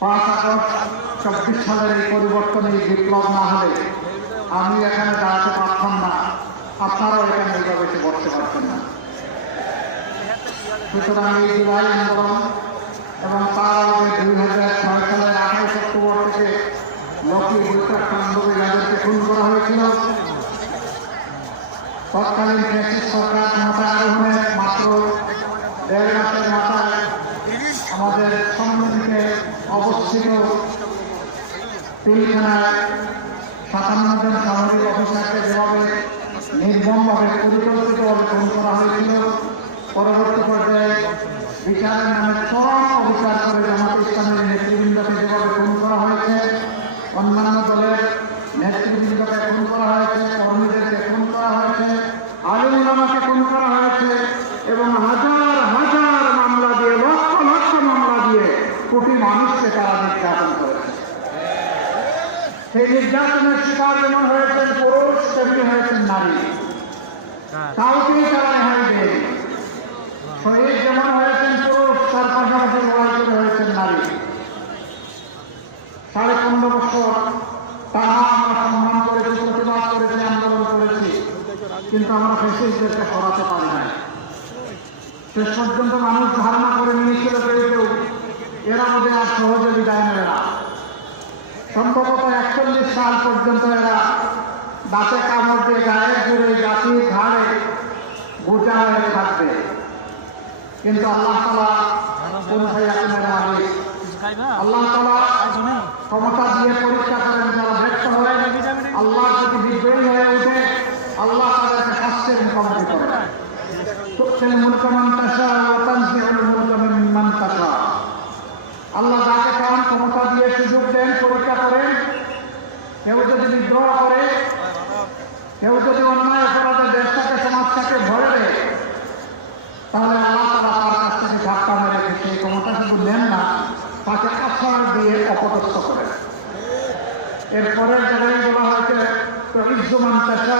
5 August 24 সালের এই পরিবর্তন, এই বিপ্লব না হলে আমি এখানে দাঁড়াতে পারতাম না, আপনারাও এখানে এইভাবে এসে বসতে পারতেন না। সুতরাং এই জুলাই আন্দোলন এবং তার আগে 2006 সালের 28 অক্টোবর থেকে লক্ষ্মী বৈশাখ বান্ধবী যাদেরকে খুন করা হয়েছিল, তৎকালীন ফ্যাসিস্ট সরকার ক্ষমতা আরোহণের মাত্র 1.5 মাসের মাথায় আমাদের সম্মুখে অবস্থিত পিলখানায় 57 জন সামরিক অফিসারকে যেভাবে নির্মমভাবে পরিকল্পিতভাবে খুন করা হয়েছিল, পরবর্তী পর্যায়ে বিচারের নামে চরম অবিচার করে জামাত ইসলামের নেতৃবৃন্দকে যেভাবে খুন করা হয়েছে, অন্যান্য দলের নেতৃবৃন্দকে খুন করা হয়েছে, কর্মীদেরকে খুন করা হয়েছে, আলিম উলামাকে খুন করা হয়েছে এবং হাজার হাজার মামলা দিয়ে, লক্ষ লক্ষ মামলা দিয়ে কোটি মানুষকে তারা নির্যাতন করেছে। সেই নির্যাতনের শিকার যেমন হয়েছেন পুরুষ, তেমনি হয়েছেন নারী, কাউকেই তারা রেহাই দেয়নি। শহীদ যেমন হয়েছেন পুরুষ, তার পাশাপাশি লড়াই করে হয়েছেন নারী। 15.5 বছর তারা আমরা সম্মান করেছি, প্রতিবাদ করেছি, আন্দোলন করেছি, কিন্তু আমরা ফ্যাসিস্টদেরকে সরাতে পারি না। শেষ পর্যন্ত মানুষ ধারণা করে নিয়েছিল কেউ কেউ এরা বোধ আর সহজে বিদায় নেবে না। সম্ভবত 41 সাল পর্যন্ত এরা দাঁতে কামড় দিয়ে গায়ের জুড়ে জাতির ঘাড়ে বোঝা হয়ে থাকবে। কিন্তু আল্লাহ তাআলা কোন হায়াতের মালিক, আল্লাহ তাআলা ক্ষমতা দিয়ে পরীক্ষা করেন। যারা ব্যর্থ হয়, আল্লাহর প্রতি বিদ্রোহী হয়ে উঠে, আল্লাহ তাদেরকে শাস্তির মুখোমুখি করেন। তুতিল মুলকা মান তাশা ওয়া তানজিউল মুলকা মিম্মান তাশা। আল্লাহ যাকে চান ক্ষমতা দিয়ে সুযোগ দেন, পরীক্ষা করেন। কেউ যদি বিদ্রোহ করে, কেউ যদি অন্যায় অপরাধে দেশটাকে, সমাজটাকে ভরে দেয়, তাহলে আল্লাহ তাআলা তার কাছ থেকে ধাক্কা মেরে সেই ক্ষমতা শুধু নেন না, তাকে আছাড় দিয়ে অপদস্থ করেন। এরপরের জায়গায় বলা হয়েছে তুইজ্জু মান তাশা